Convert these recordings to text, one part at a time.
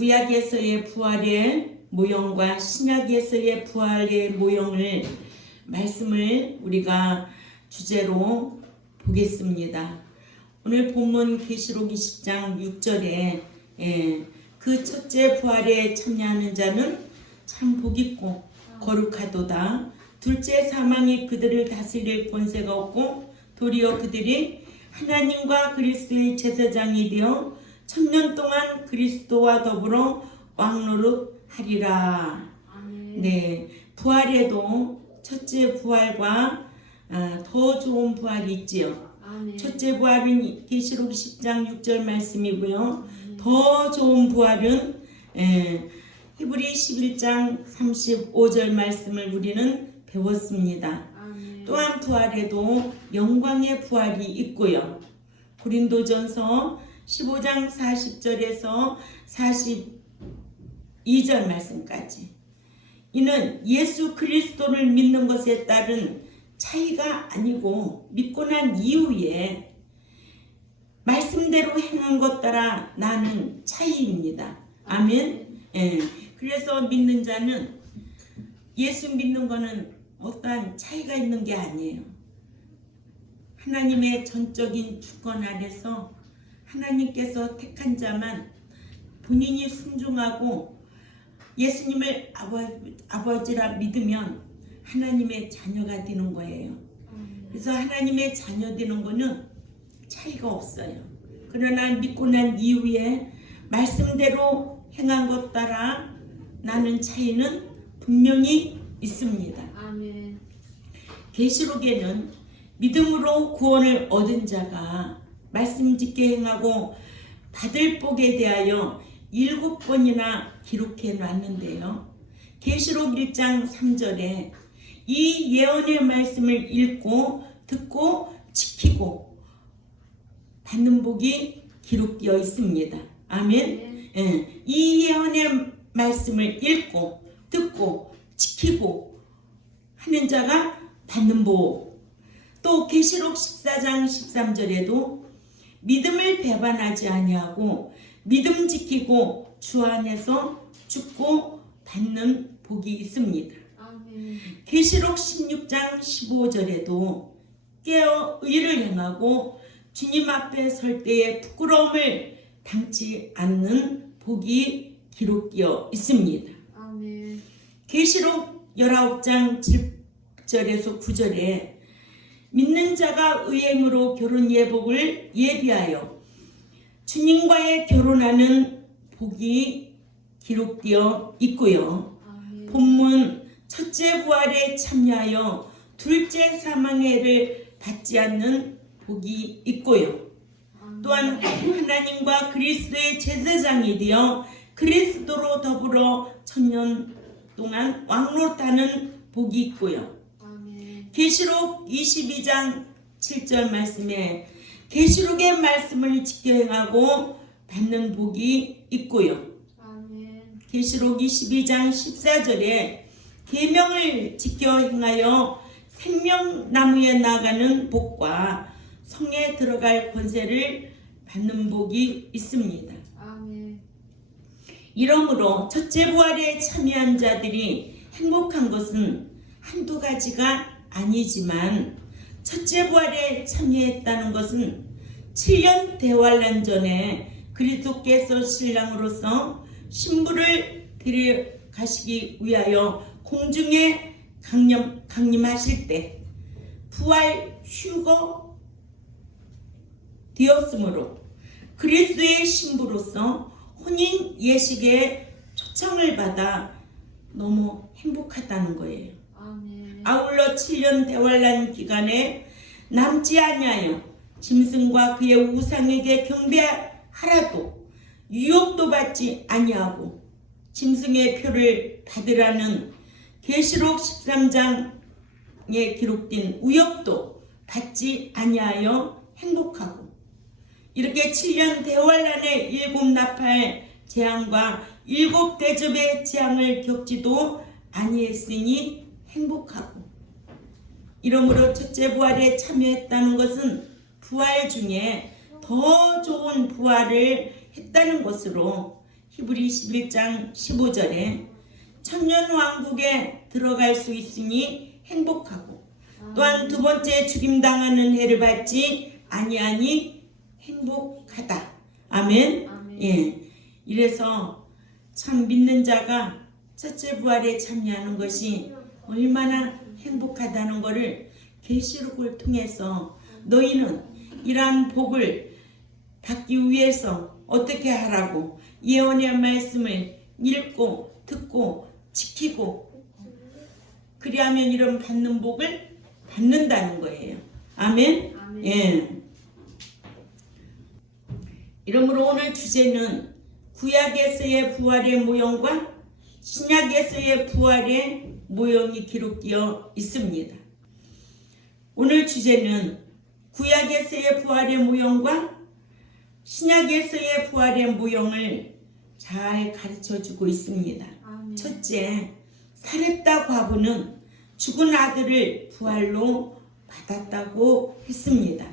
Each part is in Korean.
구약에서의 부활의 모형과 신약에서의 부활의 모형을 말씀을 우리가 주제로 보겠습니다. 오늘 본문 계시록 20장 6절에 그 첫째 부활에 참여하는 자는 참 복있고 거룩하도다. 둘째 사망이 그들을 다스릴 권세가 없고 도리어 그들이 하나님과 그리스도의 제사장이 되어 1000년 동안 그리스도와 더불어 왕노릇하리라. 네, 부활에도 첫째 부활과 더 좋은 부활이 있지요. 첫째 부활은 계시록 10장 6절 말씀이고요. 더 좋은 부활은 히브리 11장 35절 말씀을 우리는 배웠습니다. 또한 부활에도 영광의 부활이 있고요. 고린도전서 15장 40절에서 42절 말씀까지 이는 예수 그리스도를 믿는 것에 따른 차이가 아니고 믿고 난 이후에 말씀대로 행한 것 따라 나는 차이입니다. 아멘. 그래서 믿는 자는 예수 믿는 거는 어떠한 차이가 있는 게 아니에요. 하나님의 전적인 주권 아래서 하나님께서 택한 자만 본인이 순종하고 예수님을 아버지라 믿으면 하나님의 자녀가 되는 거예요. 그래서 하나님의 자녀 되는 거는 차이가 없어요. 그러나 믿고 난 이후에 말씀대로 행한 것 따라 나는 차이는 분명히 있습니다. 아멘. 계시록에는 믿음으로 구원을 얻은 자가 말씀 짓게 행하고 받을 복에 대하여 7번이나 기록해 놨는데요. 계시록 1장 3절에 이 예언의 말씀을 읽고 듣고 지키고 받는 복이 기록되어 있습니다. 아멘. 이 예언의 말씀을 읽고 듣고 지키고 하는 자가 받는 복. 또 계시록 14장 13절에도 믿음을 배반하지 아니하고 믿음 지키고 주 안에서 죽고 받는 복이 있습니다. 계시록 16장 15절에도 깨어 의를 행하고 주님 앞에 설 때에 부끄러움을 당치 않는 복이 기록되어 있습니다. 계시록 19장 7절에서 9절에 믿는 자가 의행으로 결혼 예복을 예비하여 주님과의 결혼하는 복이 기록되어 있고요. 본문 첫째 부활에 참여하여 둘째 사망의 해를 받지 않는 복이 있고요. 또한 하나님과 그리스도의 제사장이 되어 그리스도로 더불어 1000년 동안 왕노릇하는 복이 있고요. 계시록 22장 7절 말씀에 계시록의 말씀을 지켜 행하고 받는 복이 있고요. 계시록 22장 14절에 계명을 지켜 행하여 생명나무에 나가는 복과 성에 들어갈 권세를 받는 복이 있습니다. 이러므로 첫째 부활에 참여한 자들이 행복한 것은 한두 가지가 아니지만 첫째 부활에 참여했다는 것은 7년 대환란 전에 그리스도께서 신랑으로서 신부를 데려가시기 위하여 공중에 강림하실 때 부활 휴거 되었으므로 그리스도의 신부로서 혼인 예식의 초청을 받아 너무 행복하다는 거예요. 아울러 7년 대환란 기간에 남지 아니하여 짐승과 그의 우상에게 경배하라도 유혹도 받지 아니하고 짐승의 표를 받으라는 계시록 13장에 기록된 우역도 받지 아니하여 행복하고 이렇게 7년 대환란의 7 나팔 재앙과 7 대접의 재앙을 겪지도 아니했으니 행복하고 이러므로 첫째 부활에 참여했다는 것은 부활 중에 더 좋은 부활을 했다는 것으로 히브리 11장 15절에 천년왕국에 들어갈 수 있으니 행복하고 또한 두 번째 죽임당하는 해를 받지 아니하니 행복하다. 아멘. 예. 이래서 참 믿는 자가 첫째 부활에 참여하는 것이 얼마나 행복하다는 것을 계시록을 통해서 너희는 이러한 복을 받기 위해서 어떻게 하라고 예언의 말씀을 읽고 듣고 지키고 그리하면 이런 받는 복을 받는다는 거예요. 아멘. 예. 이러므로 오늘 주제는 구약에서의 부활의 모형과 신약에서의 부활의 모형이 기록되어 있습니다. 오늘 주제는 구약에서의 부활의 모형과 신약에서의 부활의 모형을 잘 가르쳐주고 있습니다. 첫째, 사렙다 과부는 죽은 아들을 부활로 받았다고 했습니다.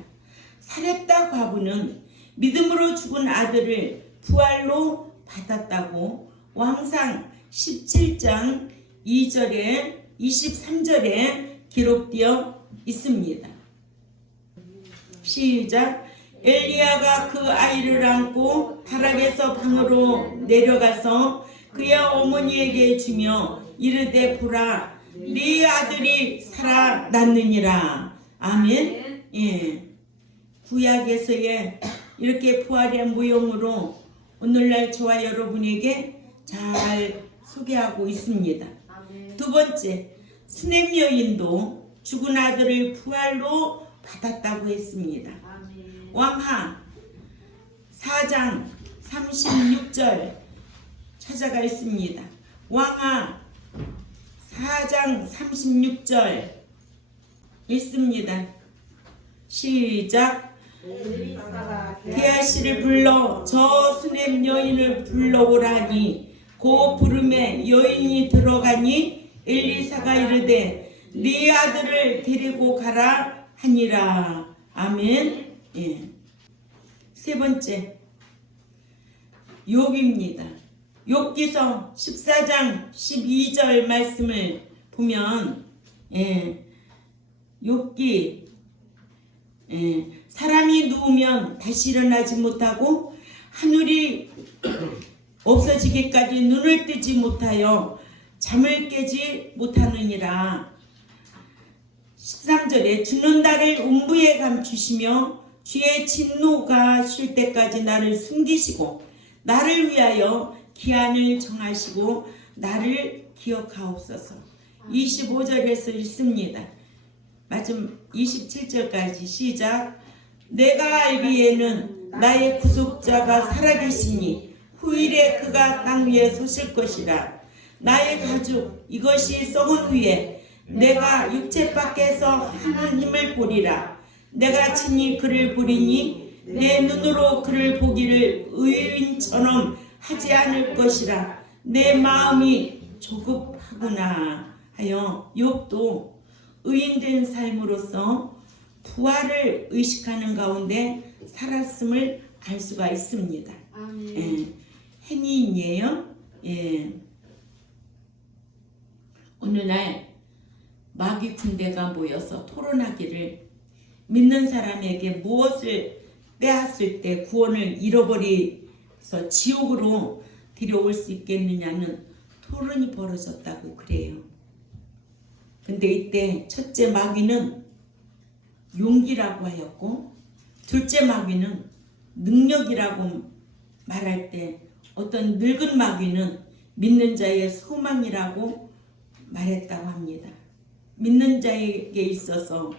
사렙다 과부는 믿음으로 죽은 아들을 부활로 받았다고 왕상 17장 2절에 23절에 기록되어 있습니다. 시작. 엘리야가 그 아이를 안고 다락에서 방으로 내려가서 그의 어머니에게 주며 이르되 보라 네 아들이 살아났느니라. 아멘. 예. 구약에서의 이렇게 부활의 모형으로 오늘날 저와 여러분에게 잘 소개하고 있습니다. 두 번째, 수넴 여인도 죽은 아들을 부활로 받았다고 했습니다. 왕하 4장 36절 찾아가 있습니다. 왕하 4장 36절 읽습니다. 시작. 게하시를 불러 저 수넴 여인을 불러오라니 그 부름에 여인이 들어가니 엘리사가 이르되 네 아들을 데리고 가라 하니라. 아멘. 예. 세 번째, 욥입니다. 욥기서 14장 12절 말씀을 보면 욥기 사람이 누우면 다시 일어나지 못하고 하늘이 없어지기까지 눈을 뜨지 못하여 잠을 깨지 못하느니라. 13절에 주는 나를 음부에 감추시며 주의 진노가 쉴 때까지 나를 숨기시고 나를 위하여 기한을 정하시고 나를 기억하옵소서. 25절에서 읽습니다. 마지막 27절까지 시작. 내가 알기에는 나의 구속자가 살아계시니 후일에 그가 땅 위에 서실 것이라. 나의 가죽 이것이 썩은 후에 내가 육체 밖에서 하나님을 보리라. 내가 친히 그를 보리니 내 눈으로 그를 보기를 의인처럼 하지 않을 것이라. 내 마음이 조급하구나 하여 욥도 의인된 삶으로서 부활을 의식하는 가운데 살았음을 알 수가 있습니다. 행위인이에요. 어느 날 마귀 군대가 모여서 토론하기를 믿는 사람에게 무엇을 빼앗을 때 구원을 잃어버려서 지옥으로 데려올 수 있겠느냐는 토론이 벌어졌다고 그래요. 근데 이때 첫째 마귀는 용기라고 하였고 둘째 마귀는 능력이라고 말할 때 어떤 늙은 마귀는 믿는 자의 소망이라고 말했다고 합니다. 믿는 자에게 있어서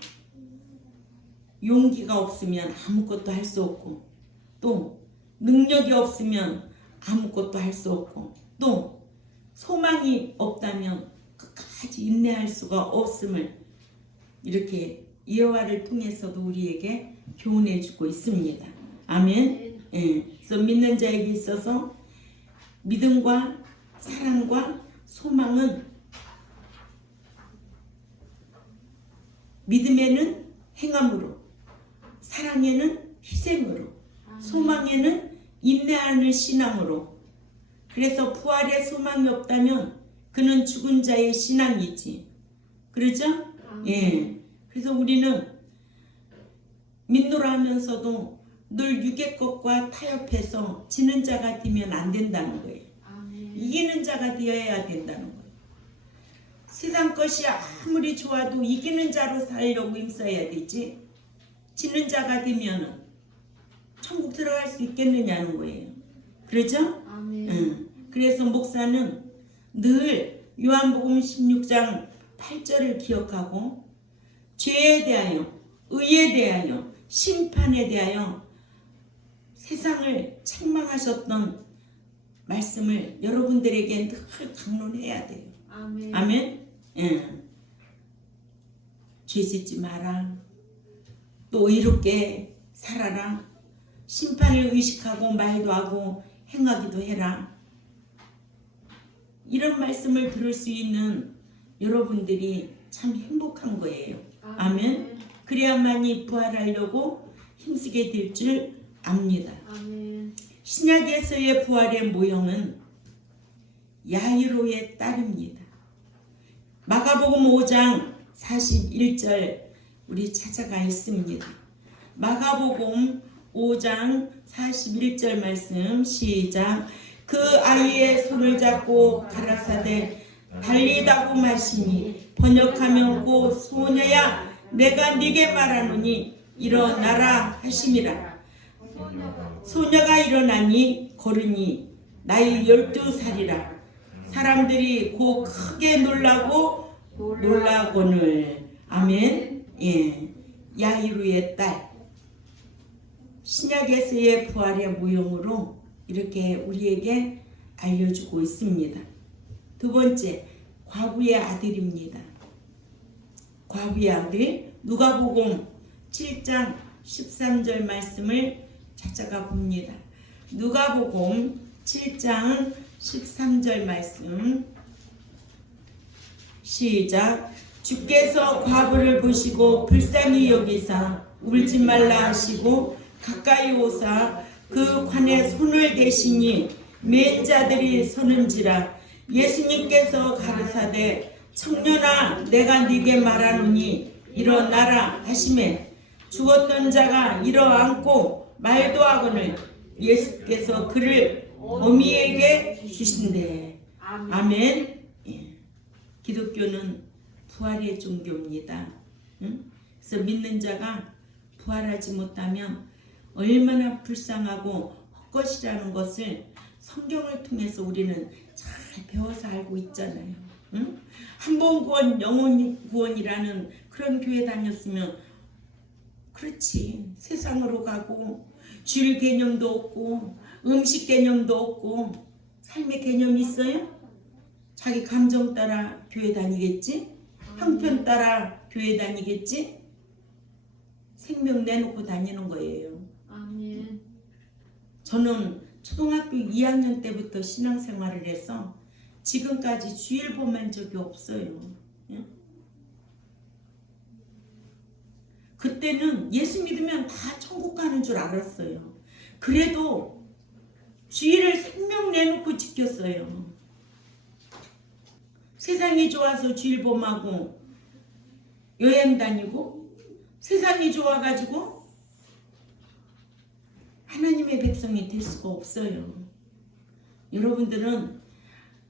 용기가 없으면 아무것도 할 수 없고 또 능력이 없으면 아무것도 할 수 없고 또 소망이 없다면 끝까지 인내할 수가 없음을 이렇게 예화를 통해서도 우리에게 교훈해 주고 있습니다. 아멘. 그래서 믿는 자에게 있어서 믿음과 사랑과 소망은 믿음에는 행함으로, 사랑에는 희생으로, 소망에는 인내하는 신앙으로 그래서 부활의 소망이 없다면 그는 죽은 자의 신앙이지. 그렇죠? 예. 그래서 우리는 믿노라 하면서도 늘 육의 것과 타협해서 지는 자가 되면 안 된다는 거예요. 이기는 자가 되어야 된다는 거예요. 세상 것이 아무리 좋아도 이기는 자로 살려고 힘써야 되지. 지는 자가 되면은 천국 들어갈 수 있겠느냐는 거예요. 그렇죠? 그래서 목사는 늘 요한복음 16장 8절을 기억하고 죄에 대하여, 의에 대하여, 심판에 대하여 세상을 책망하셨던 말씀을 여러분들에게 늘 강론해야 돼요. 아멘. 예. 죄 짓지 마라. 또 의롭게 살아라. 심판을 의식하고 말도 하고 행하기도 해라. 이런 말씀을 들을 수 있는 여러분들이 참 행복한 거예요. 아멘. 그래야만이 부활하려고 힘쓰게 될 줄 압니다. 신약에서의 부활의 모형은 야이로의 딸입니다. 마가복음 5장 41절 우리 찾아가 있습니다. 마가복음 5장 41절 말씀 시작. 그 아이의 손을 잡고 가라사대 달리다고 마시니 번역하면 고 소녀야 내가 네게 말하노니 일어나라 하심이라. 소녀가 일어나니 걸으니 나이 12살이라. 사람들이 고 크게 놀라거늘. 아멘. 예. 야이루의 딸. 신약에서의 부활의 모형으로 이렇게 우리에게 알려주고 있습니다. 두 번째, 과부의 아들입니다. 과부의 아들, 누가복음 7장 13절 말씀을 찾아가 봅니다. 누가복음 7장 13절 말씀 시작. 주께서 과부를 보시고 불쌍히 여기사 울지 말라 하시고 가까이 오사 그 관에 손을 대시니 맨 자들이 서는지라. 예수님께서 가르사대 청년아 내가 네게 말하노니 일어나라 하시매 죽었던 자가 일어앉고 말도 하거늘 예수께서 그를 어미에게 주신대. 아멘. 예. 기독교는 부활의 종교입니다. 응? 그래서 믿는 자가 부활하지 못하면 얼마나 불쌍하고 헛것이라는 것을 성경을 통해서 우리는 잘 배워서 알고 있잖아요. 응? 한 번 구원, 영원 구원이라는 그런 교회 다녔으면 그렇지. 세상으로 가고 주일 개념도 없고 음식 개념도 없고 삶의 개념이 있어요? 자기 감정 따라 교회 다니겠지? 형편 따라 교회 다니겠지? 생명 내놓고 다니는 거예요. 아멘. 저는 초등학교 2학년 때부터 신앙생활을 해서 지금까지 주일 범한 적이 없어요. 예? 그때는 예수 믿으면 다 천국 가는 줄 알았어요. 그래도 주일을 생명 내놓고 지켰어요. 세상이 좋아서 주일 범하고 여행 다니고 세상이 좋아가지고 하나님의 백성이 될 수가 없어요. 여러분들은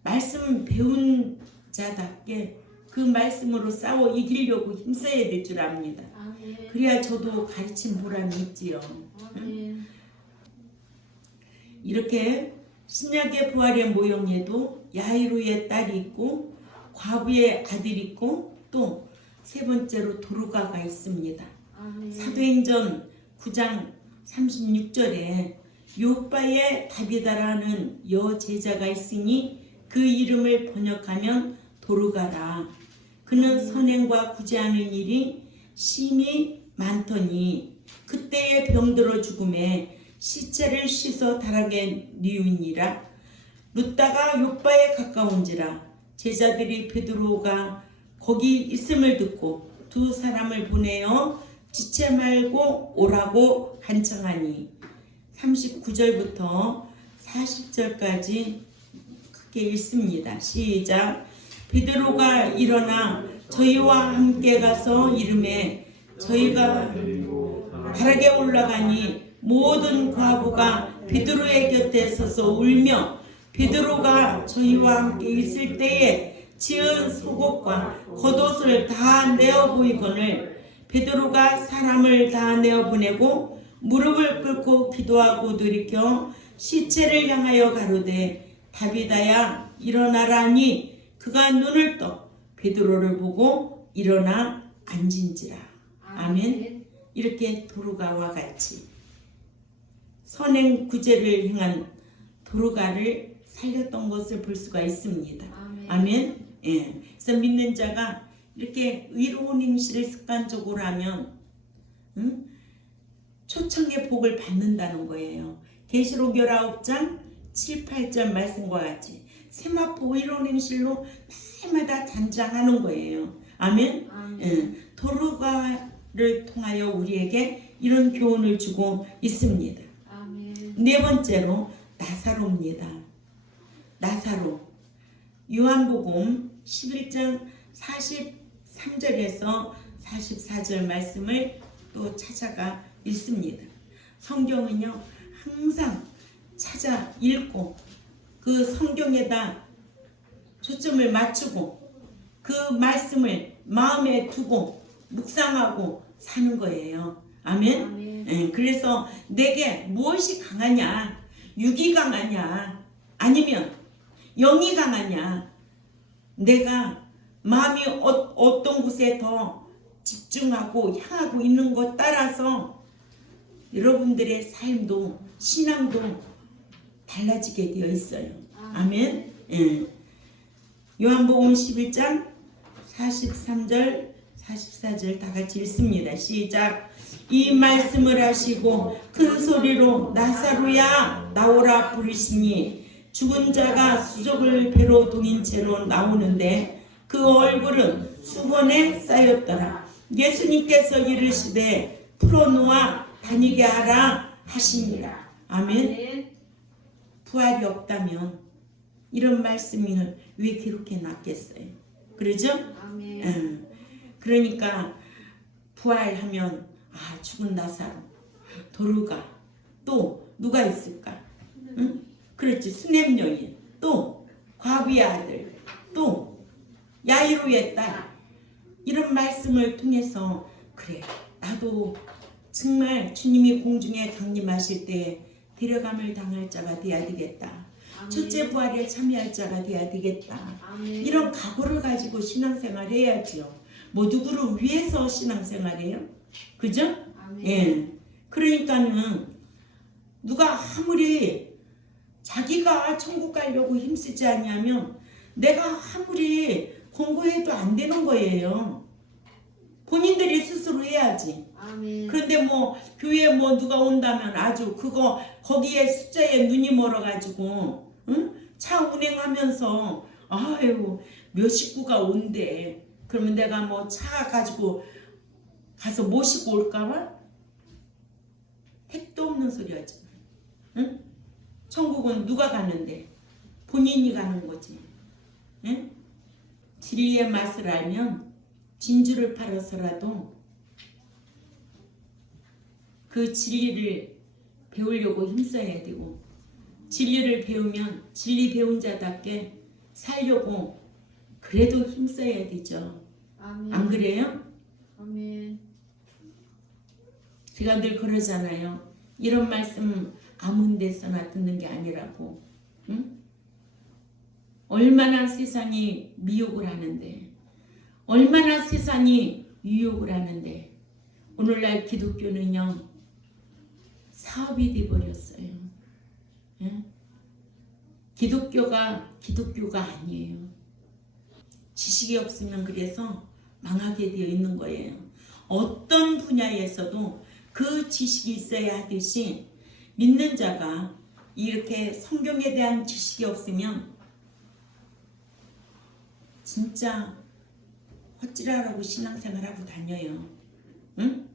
말씀 배운 자답게 그 말씀으로 싸워 이기려고 힘써야 될 줄 압니다. 아멘. 그래야 저도 가르친 보람이 있지요. 아멘. 이렇게 신약의 부활의 모형에도 야이로의 딸이 있고 과부의 아들이 있고 또 세 번째로 도르가가 있습니다. 아멘. 사도행전 9장 36절에 요바의 다비다라는 여제자가 있으니 그 이름을 번역하면 도르가라. 그는 선행과 구제하는 일이 심히 많더니 그때에 병들어 죽음에 시체를 씻어 다락에 뉘우니라. 룻다가 요바에 가까운지라. 제자들이 베드로가 거기 있음을 듣고 두 사람을 보내어 지체 말고 오라고 간청하니 39절부터 40절까지 함께 읽습니다. 시작. 베드로가 일어나 저희와 함께 가서 이르매 저희가 바락에 올라가니 모든 과부가 베드로의 곁에 서서 울며 베드로가 저희와 함께 있을 때에 지은 속옷과 겉옷을 다 내어 보이거늘 베드로가 사람을 다 내어 보내고 무릎을 꿇고 기도하고 돌이켜 시체를 향하여 가로되 다비다야 일어나라니 그가 눈을 떠 베드로를 보고 일어나 앉은지라. 아멘. 이렇게 도르가와 같이 선행 구제를 행한 도르가를 살렸던 것을 볼 수가 있습니다. 아멘. 예. 그래서 믿는 자가 이렇게 의로운 행실을 습관적으로 하면 초청의 복을 받는다는 거예요. 계시록 19장 7, 8절 말씀과 같이 세마포 의로운 행실로 날마다 단장하는 거예요. 아멘. 예. 도르가를 통하여 우리에게 이런 교훈을 주고 있습니다. 아멘. 네 번째로 나사로입니다. 나사로. 요한복음 11장 43절에서 44절 말씀을 또 찾아가 읽습니다. 성경은요 항상 찾아 읽고 그 성경에다 초점을 맞추고 그 말씀을 마음에 두고 묵상하고 사는 거예요. 아멘. 아멘. 예, 그래서 내게 무엇이 강하냐, 육이 강하냐, 아니면 영이 강하냐, 내가 마음이 어떤 곳에 더 집중하고 향하고 있는 것 따라서 여러분들의 삶도 신앙도 달라지게 되어 있어요. 아멘. 예. 요한복음 11장 43절 44절 다 같이 읽습니다. 시작. 이 말씀을 하시고 큰 소리로 나사로야 나오라 부르시니 죽은 자가 수족을 배로 동인 채로 나오는데 그 얼굴은 수건에 쌓였더라. 예수님께서 이르시되 풀어놓아 다니게 하라 하시니라. 아멘. 부활이 없다면 이런 말씀을 왜 기록해 놨겠어요? 그러죠? 아멘. 그러니까 부활하면 죽은 나사로, 도르가, 또 누가 있을까? 응? 그렇지. 수냄 여인, 또 과부의 아들, 또 야이로의 딸. 이런 말씀을 통해서 그래 나도 정말 주님이 공중에 강림하실 때 데려감을 당할 자가 돼야 되겠다. 아멘. 첫째 부활에 참여할 자가 돼야 되겠다. 아멘. 이런 각오를 가지고 신앙생활 해야지요. 뭐 누구를 위해서 신앙생활해요? 그죠? 아멘. 예. 그러니까는 누가 아무리 자기가 천국 가려고 힘쓰지 않냐면 내가 아무리 공부해도 안 되는 거예요. 본인들이 스스로 해야지. 아멘. 그런데 뭐 교회에 뭐 누가 온다면 아주 그거 거기에 숫자에 눈이 멀어가지고 차 운행하면서 아유 몇 식구가 온대. 그러면 내가 뭐 차 가지고 가서 모시고 올까봐? 택도 없는 소리 하지. 응? 천국은 누가 가는데? 본인이 가는 거지. 응? 진리의 맛을 알면 진주를 팔아서라도 그 진리를 배우려고 힘써야 되고 진리를 배우면 진리 배운 자답게 살려고 그래도 힘써야 되죠. 아멘. 안 그래요? 아멘. 제가 늘 그러잖아요. 이런 말씀 아무 데서나 듣는 게 아니라고. 응? 얼마나 세상이 미혹을 하는데 얼마나 세상이 유혹을 하는데 오늘날 기독교는요 사업이 돼버렸어요. 예? 기독교가 아니에요. 지식이 없으면 그래서 망하게 되어 있는 거예요. 어떤 분야에서도 그 지식이 있어야 하듯이 믿는 자가 이렇게 성경에 대한 지식이 없으면 진짜 헛지랄하고 신앙생활하고 다녀요. 응?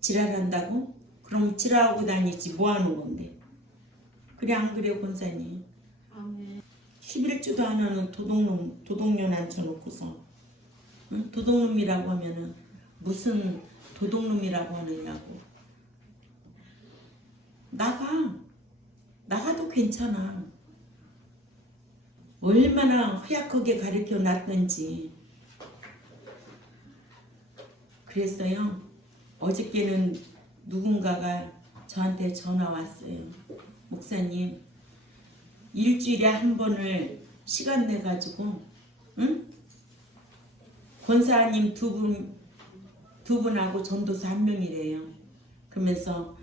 지랄한다고? 그럼 지랄하고 다니지 뭐하는 건데? 그래 안 그래 권사님? 아멘. 11주도 안 하는 도둑년 앉혀놓고서, 응? 도둑놈이라고 하면은 무슨 도둑놈이라고 하느냐고. 나가도 괜찮아. 얼마나 허약하게 가르쳐 놨던지. 그랬어요. 어저께는 누군가가 저한테 전화 왔어요. 목사님, 일주일에 한 번을 시간 내가지고, 응? 권사님 두 분하고 전도사 한 명이래요. 그러면서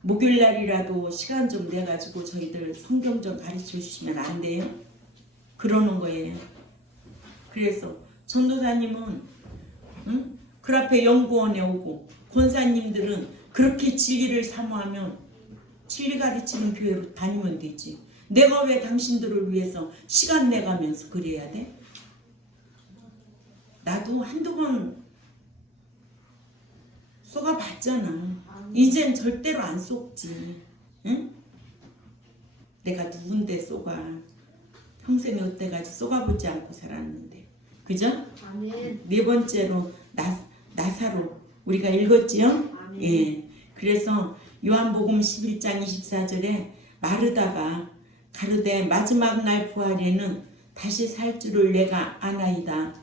목요일날이라도 시간 좀 내가지고 저희들 성경 좀 가르쳐 주시면 안 돼요? 그러는 거예요. 그래서 전도사님은, 응? 그 앞에 연구원에 오고, 권사님들은 그렇게 진리를 사모하면 진리 가르치는 교회로 다니면 되지. 내가 왜 당신들을 위해서 시간 내가면서 그래야 돼? 나도 한두 번 쏘가봤잖아. 이젠 절대로 안 쏘지. 응? 내가 누군데 쏘가. 평생에 어때까지 쏘가보지 않고 살았는데. 그죠? 아멘. 네 번째로 나사로 우리가 읽었지요? 아멘. 예. 그래서 요한복음 11장 24절에 마르다가 가르되 마지막 날 부활에는 다시 살 줄을 내가 아나이다.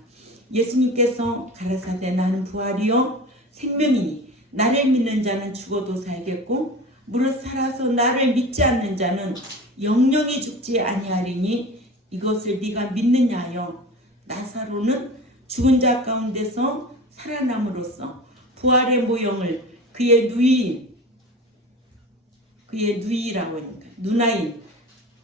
예수님께서 가라사대 나는 부활이요 생명이니 나를 믿는 자는 죽어도 살겠고 무릇 살아서 나를 믿지 않는 자는 영영이 죽지 아니하리니 이것을 네가 믿느냐 하여. 나사로는 죽은 자 가운데서 살아남으로써 부활의 모형을 그의 누이라고 하니까 누나인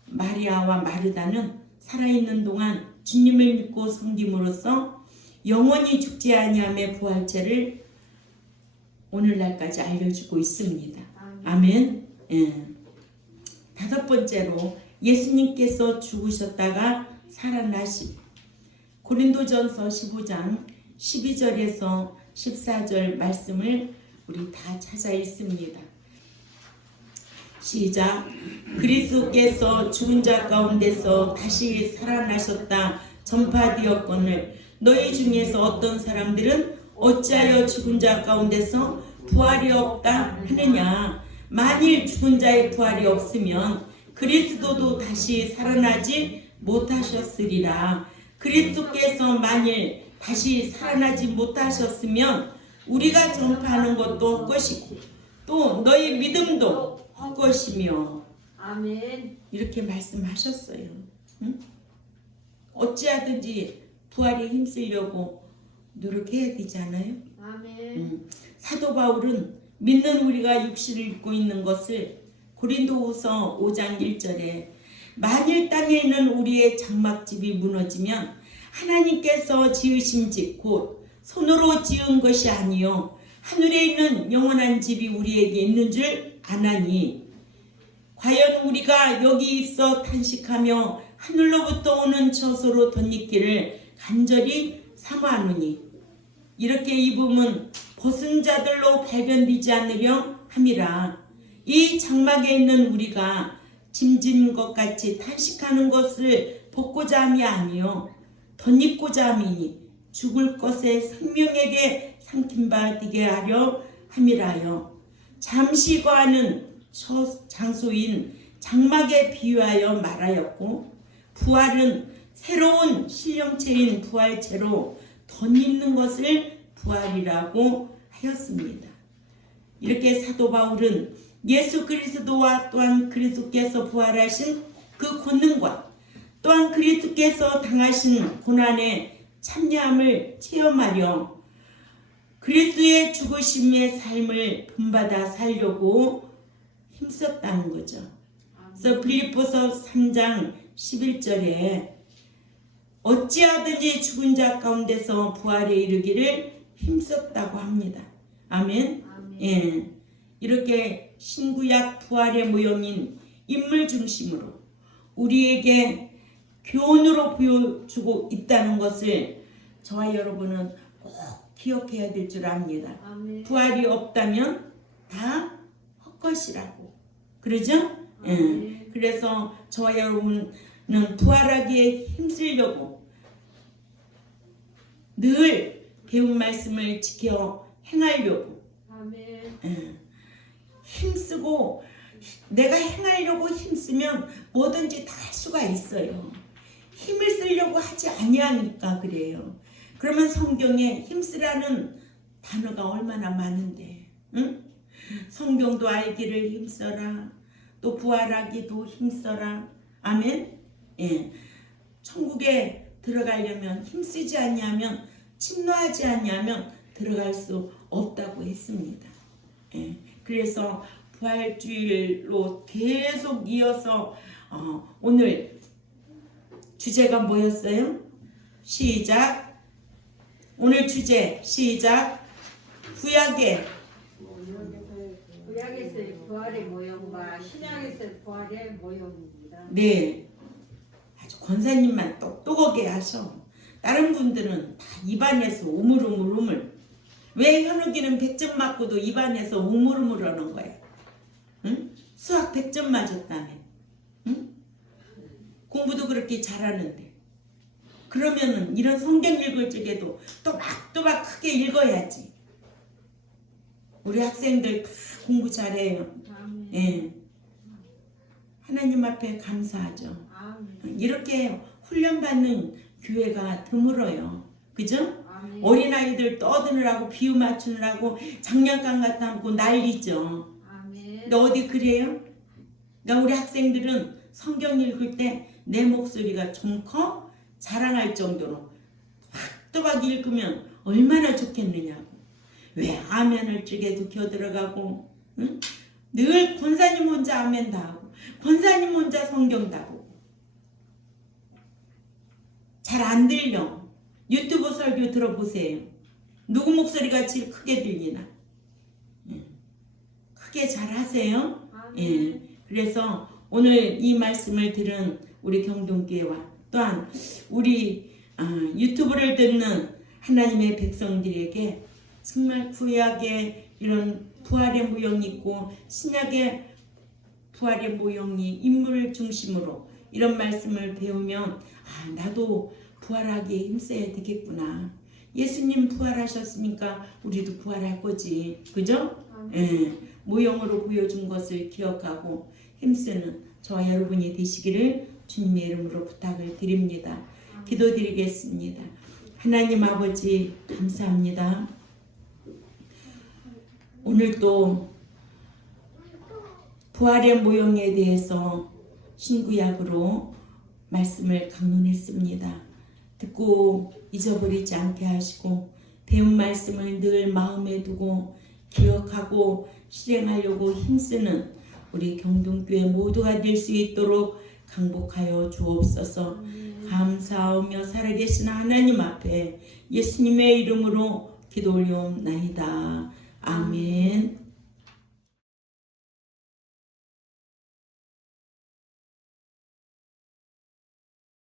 마리아와 마르다는 살아있는 동안 주님을 믿고 섬김으로써 영원히 죽지 아니함의 부활체를 오늘날까지 알려주고 있습니다. 아멘. 예. 다섯 번째로 예수님께서 죽으셨다가 살아나심. 고린도전서 15장 12절에서 14절 말씀을 우리 다 찾아 읽습니다. 시작. 그리스도께서 죽은 자 가운데서 다시 살아나셨다 전파되었거늘 너희 중에서 어떤 사람들은 어찌하여 죽은 자 가운데서 부활이 없다 하느냐. 만일 죽은 자의 부활이 없으면 그리스도도 다시 살아나지 못하셨으리라. 그리스도께서 만일 다시 살아나지 못하셨으면 우리가 전파하는 것도 헛것이고 또 너희 믿음도 헛것이며. 아멘. 이렇게 말씀하셨어요. 응? 어찌하든지 부활에 힘쓰려고 노력해야 되지 않아요? 아멘. 사도 바울은 믿는 우리가 육신을 입고 있는 것을 고린도후서 5장 1절에 만일 땅에 있는 우리의 장막집이 무너지면 하나님께서 지으신 집 곧 손으로 지은 것이 아니요 하늘에 있는 영원한 집이 우리에게 있는 줄 아나니 과연 우리가 여기 있어 탄식하며 하늘로부터 오는 처소로 덧입기를 간절히 사모하노니 이렇게 입음은 벗은 자들로 발견되지 않으려 함이라. 이 장막에 있는 우리가 짐진 것 같이 탄식하는 것을 벗고자 함이 아니요 덧입고자 함이니 죽을 것에 생명에게 삼킴바 되게 하려 함이라요. 잠시 거하는 장소인 장막에 비유하여 말하였고 부활은 새로운 신령체인 부활체로 덧입는 것을 부활이라고 하였습니다. 이렇게 사도 바울은 예수 그리스도와 또한 그리스도께서 부활하신 그 권능과 또한 그리스도께서 당하신 고난의 참여함을 체험하려 그리스도의 죽으심의 삶을 본받아 살려고 힘썼다는 거죠. 그래서 빌립보서 3장 11절에 어찌하든지 죽은 자 가운데서 부활에 이르기를 힘썼다고 합니다. 아멘. 예. 이렇게 신구약 부활의 모형인 인물 중심으로 우리에게 교훈으로 보여주고 있다는 것을 저와 여러분은 꼭 기억해야 될 줄 압니다. 아멘. 부활이 없다면 다 헛것이라고. 그러죠? 예. 그래서 저와 여러분 부활하기에 힘쓰려고 늘 배운 말씀을 지켜 행하려고 아멘. 힘쓰고 내가 행하려고 힘쓰면 뭐든지 다 할 수가 있어요. 힘을 쓰려고 하지 아니하니까 그래요. 그러면 성경에 힘쓰라는 단어가 얼마나 많은데, 응? 성경도 알기를 힘써라. 또 부활하기도 힘써라. 아멘. 예. 천국에 들어가려면 힘쓰지 않냐면 침노하지 않냐면 들어갈 수 없다고 했습니다. 예. 그래서 부활주일로 계속 이어서 오늘 주제가 뭐였어요? 시작. 오늘 주제 시작. 구약의 구약에서의 부활의 모형과 신약에서의 부활의 모형입니다. 네, 아주 권사님만 똑똑하게 하셔. 다른 분들은 다 입안에서 우물우물 왜 현욱이는 100점 맞고도 입안에서 우물우물 하는 거야? 응? 수학 100점 맞았다며. 응? 공부도 그렇게 잘하는데. 그러면은 이런 성경 읽을 적에도 또박또박 크게 읽어야지. 우리 학생들 다 공부 잘해요. 아멘. 예. 하나님 앞에 감사하죠. 아멘. 이렇게 훈련받는 교회가 드물어요. 그죠? 아멘. 어린아이들 떠드느라고 비유 맞추느라고 장난감 갖다 놓고 난리죠. 아멘. 근데 어디 그래요? 그러니까 우리 학생들은 성경 읽을 때 내 목소리가 좀 커? 자랑할 정도로 또박 읽으면 얼마나 좋겠느냐고. 왜 아멘을 찌개도 겨들어가고, 응? 늘 권사님 혼자 아멘 다 하고 권사님 혼자 성경 다 보고 잘 안 들려. 유튜브 설교 들어보세요. 누구 목소리가 제일 크게 들리나? 크게 잘 하세요. 예. 그래서 오늘 이 말씀을 들은 우리 경동교회와 또한 우리 유튜브를 듣는 하나님의 백성들에게 정말 구약의 이런 부활의 모형이 있고 신약의 부활의 모형이 인물 중심으로 이런 말씀을 배우면 나도 부활하기에 힘써야 되겠구나. 예수님 부활하셨으니까 우리도 부활할 거지. 그죠? 예, 모형으로 보여준 것을 기억하고 힘쓰는 저와 여러분이 되시기를 주님의 이름으로 부탁을 드립니다. 기도드리겠습니다. 하나님 아버지 감사합니다. 오늘 또 부활의 모형에 대해서 신구약으로 말씀을 강론했습니다. 듣고 잊어버리지 않게 하시고 배운 말씀을 늘 마음에 두고 기억하고 실행하려고 힘쓰는 우리 경동교회 모두가 될 수 있도록 강복하여 주옵소서. 감사하며 살아계신 하나님 앞에 예수님의 이름으로 기도 올려옵나이다.